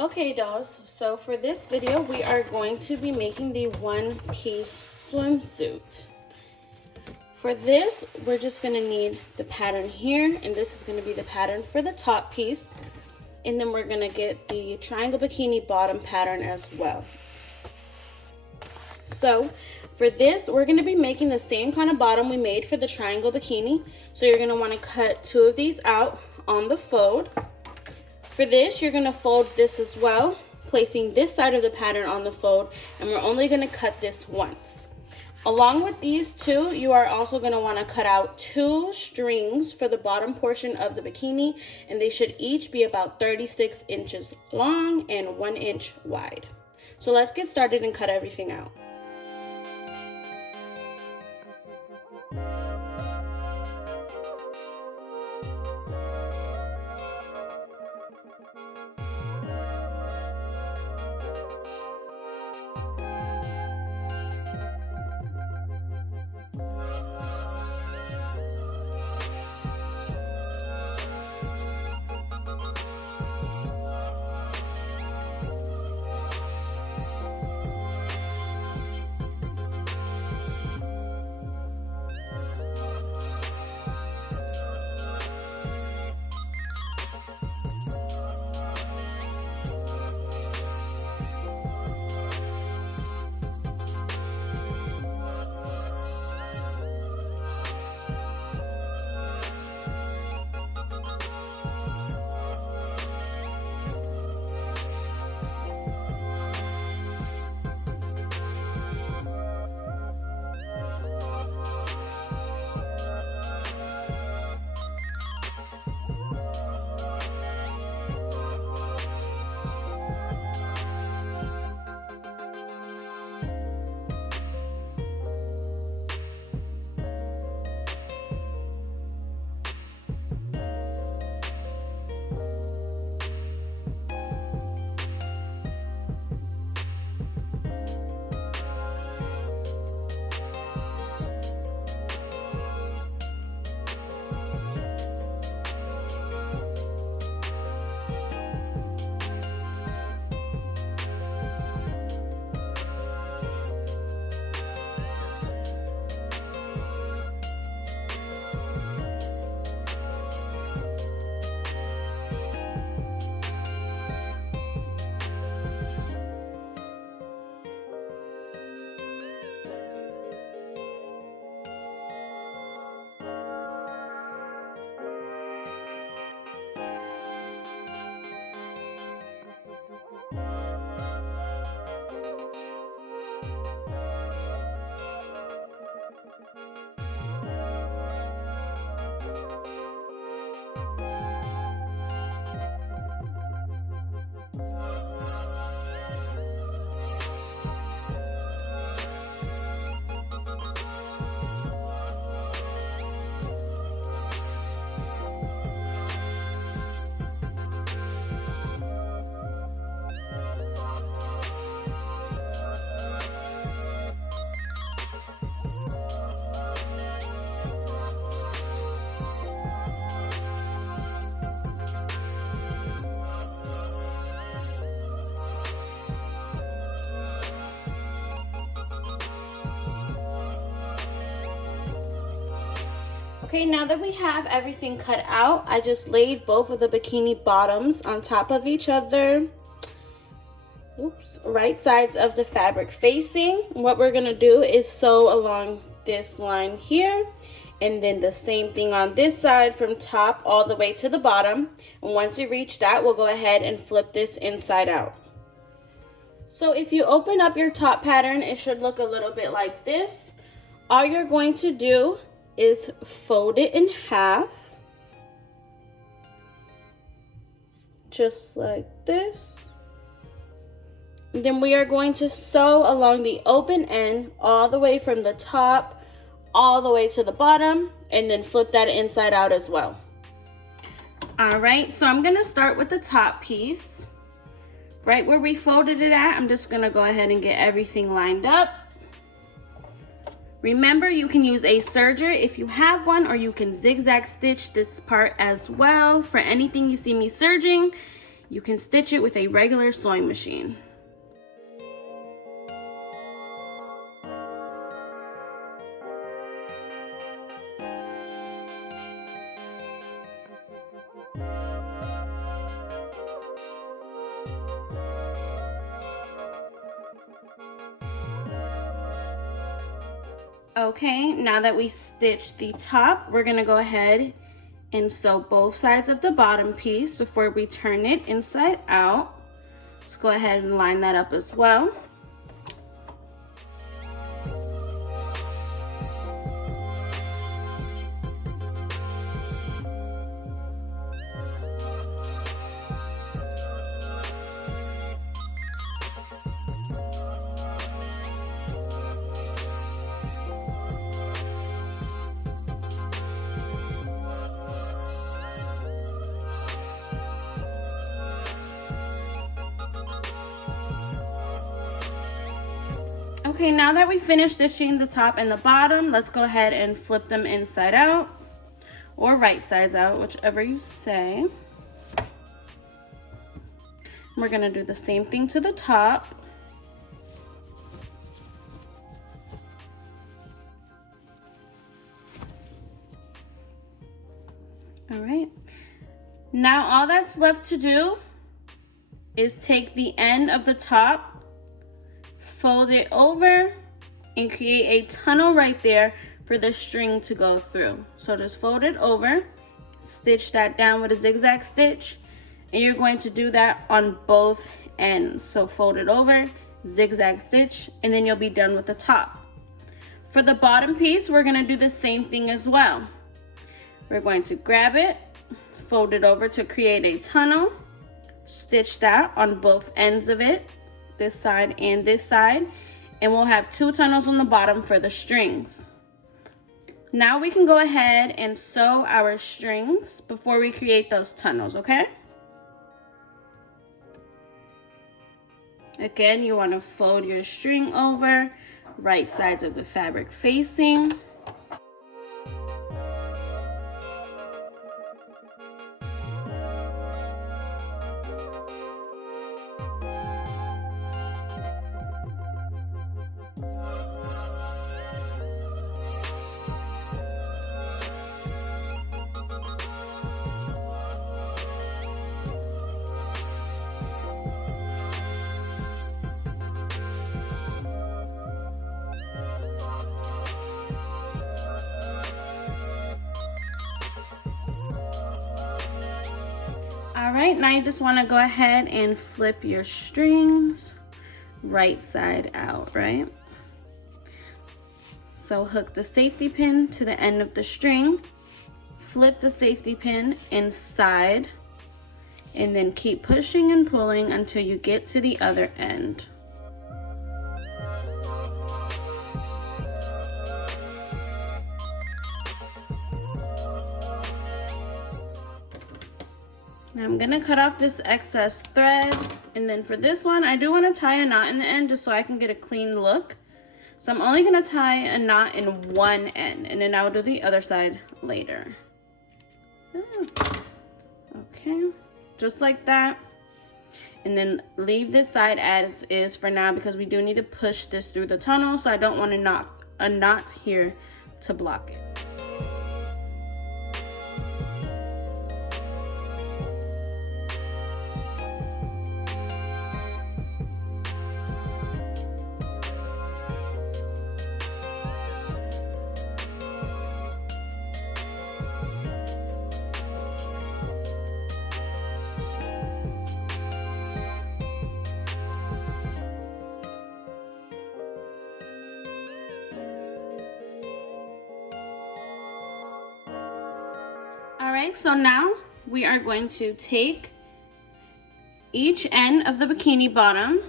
Okay, dolls, so for this video, we are going to be making the one-piece swimsuit. For this, we're just gonna need the pattern here, and this is gonna be the pattern for the top piece. And then we're gonna get the triangle bikini bottom pattern as well. So for this, we're gonna be making the same kind of bottom we made for the triangle bikini. So you're gonna wanna cut two of these out on the fold. For this, you're gonna fold this as well, placing this side of the pattern on the fold, and we're only gonna cut this once. Along with these two, you are also gonna wanna cut out two strings for the bottom portion of the bikini, and they should each be about 36 inches long and 1 inch wide. So let's get started and cut everything out. Okay, now that we have everything cut out, I just laid both of the bikini bottoms on top of each other. Oops, right sides of the fabric facing. What we're gonna do is sew along this line here, and then the same thing on this side from top all the way to the bottom. And once we reach that, we'll go ahead and flip this inside out. So if you open up your top pattern, it should look a little bit like this. All you're going to do is fold it in half, just like this. And then we are going to sew along the open end all the way from the top all the way to the bottom, and then flip that inside out as well. All right, so I'm gonna start with the top piece. Right where we folded it at, I'm just gonna go ahead and get everything lined up. Remember, you can use a serger if you have one, or you can zigzag stitch this part as well. For anything you see me serging, You can stitch it with a regular sewing machine. Okay, now that we stitched the top, we're gonna go ahead and sew both sides of the bottom piece before we turn it inside out. Let's go ahead and line that up as well. Okay, now that we finished stitching the top and the bottom, let's go ahead and flip them inside out or right sides out, whichever you say. We're gonna do the same thing to the top. All right, now all that's left to do is take the end of the top, fold it over, and create a tunnel right there for the string to go through. So just fold it over, stitch that down with a zigzag stitch, and you're going to do that on both ends. So fold it over, zigzag stitch, and then you'll be done with the top. For the bottom piece, we're gonna do the same thing as well. We're going to grab it, fold it over to create a tunnel, stitch that on both ends of it, this side and this side, and we'll have 2 tunnels on the bottom for the strings. Now we can go ahead and sew our strings before we create those tunnels, okay? Again, you want to fold your string over, right sides of the fabric facing. All right, now you just want to go ahead and flip your strings right side out, right? So hook the safety pin to the end of the string, flip the safety pin inside, and then keep pushing and pulling until you get to the other end. Now I'm gonna cut off this excess thread, and then for this one, I do want to tie a knot in the end just so I can get a clean look. So I'm only gonna tie a knot in one end, and then I'll do the other side later. Okay, just like that. And then leave this side as is for now because we do need to push this through the tunnel, so I don't want a knot here to block it. All right, so now we are going to take each end of the bikini bottom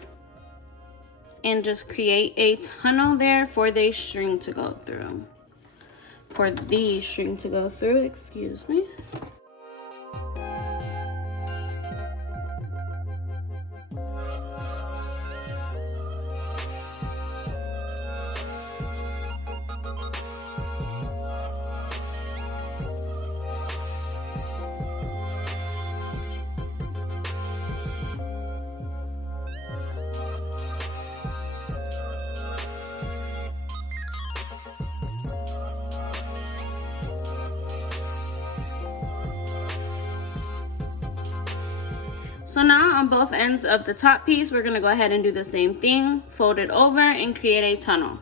and just create a tunnel there for the string to go through. Excuse me. So now on both ends of the top piece, we're gonna go ahead and do the same thing, fold it over and create a tunnel.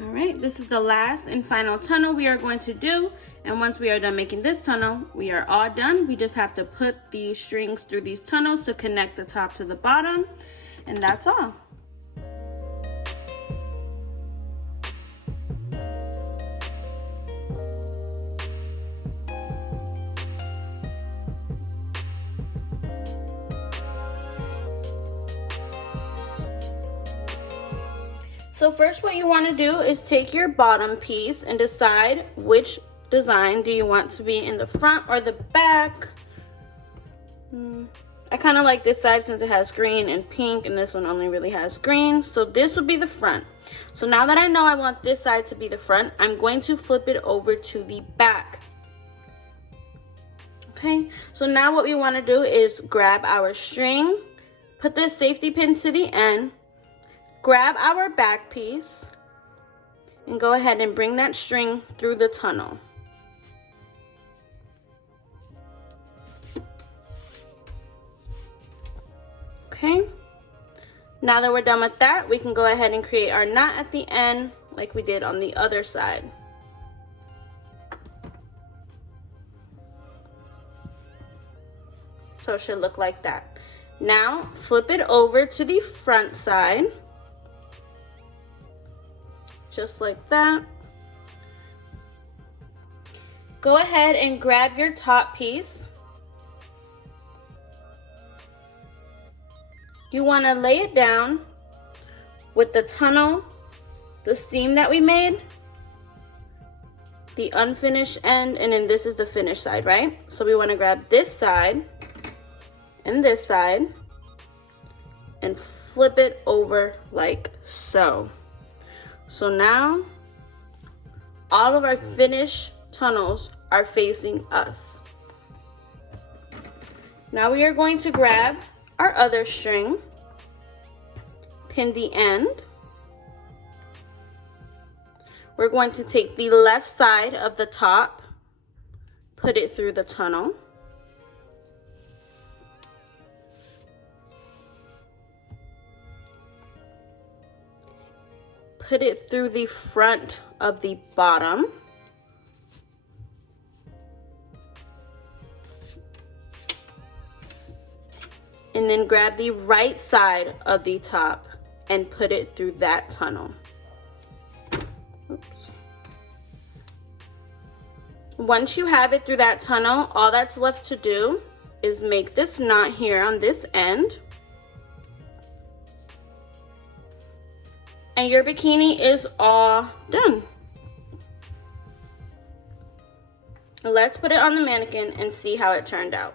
Alright, this is the last and final tunnel we are going to do, and once we are done making this tunnel, we are all done. We just have to put the strings through these tunnels to connect the top to the bottom, and that's all. So first what you want to do is take your bottom piece and decide which design do you want to be in the front or the back. I kind of like this side since it has green and pink, and this one only really has green. So this would be the front. So now that I know I want this side to be the front, I'm going to flip it over to the back. Okay, so now what we want to do is grab our string, put this safety pin to the end, grab our back piece, and go ahead and bring that string through the tunnel. Okay, now that we're done with that, we can go ahead and create our knot at the end like we did on the other side. So it should look like that. Now flip it over to the front side. Just like that. Go ahead and grab your top piece. You want to lay it down with the tunnel, the seam that we made, the unfinished end, and then this is the finished side, right? So we want to grab this side and this side and flip it over like so. So now all of our finished tunnels are facing us. Now we are going to grab our other string, pin the end. We're going to take the left side of the top, put it through the tunnel. Put it through the front of the bottom. And then grab the right side of the top and put it through that tunnel. Oops. Once you have it through that tunnel, all that's left to do is make this knot here on this end. And your bikini is all done. Let's put it on the mannequin and see how it turned out.